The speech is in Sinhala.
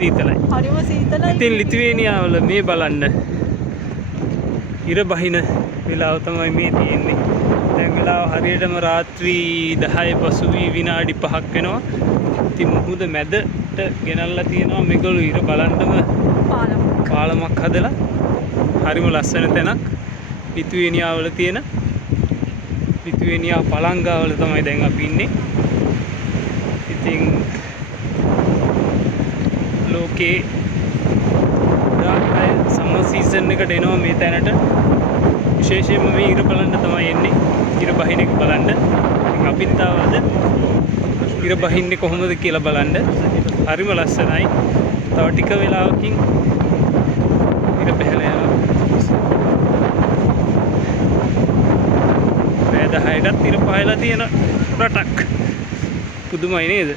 සීතලයි. හරිම සීතලයි. ඉතින් ලිතුවේනියා වල මේ බලන්න ඉර බහින වෙලාව තමයි මේ තියෙන්නේ. දැන් වෙලාව හරියටම රාත්‍රී 10 පසුවී විනාඩි 5ක් වෙනවා. ඉතින් මුහුද මැදට ගෙනල්ලා තියෙනවා මේගොල්ලෝ ඉර බලන්නම පාලමක් හදලා. හරිම ලස්සන තැනක්. ලිතුවේනියා වල තියෙන ලිතුවේනියා පළංගාවල තමයි දැන් අපි ඉන්නේ. ඉතින් ලෝකේ අය සම්මර් සීසන් එකට එනවා මේ තැනට. විශේෂයෙන්ම මේ ඉර බලන්න තමයි එන්නේ. ඉර බහින එක බලන්න. ඉතින් අපිත් තාවද ඉර බහින්නේ කොහොමද කියලා බලන්න. හරිම ලස්සනයි. තව ටික වෙලාවකින් ඉර බහලා යනවා. රෑ 10ටත් ඉර පහලා තියෙන රටක්. පුදුමයි නේද?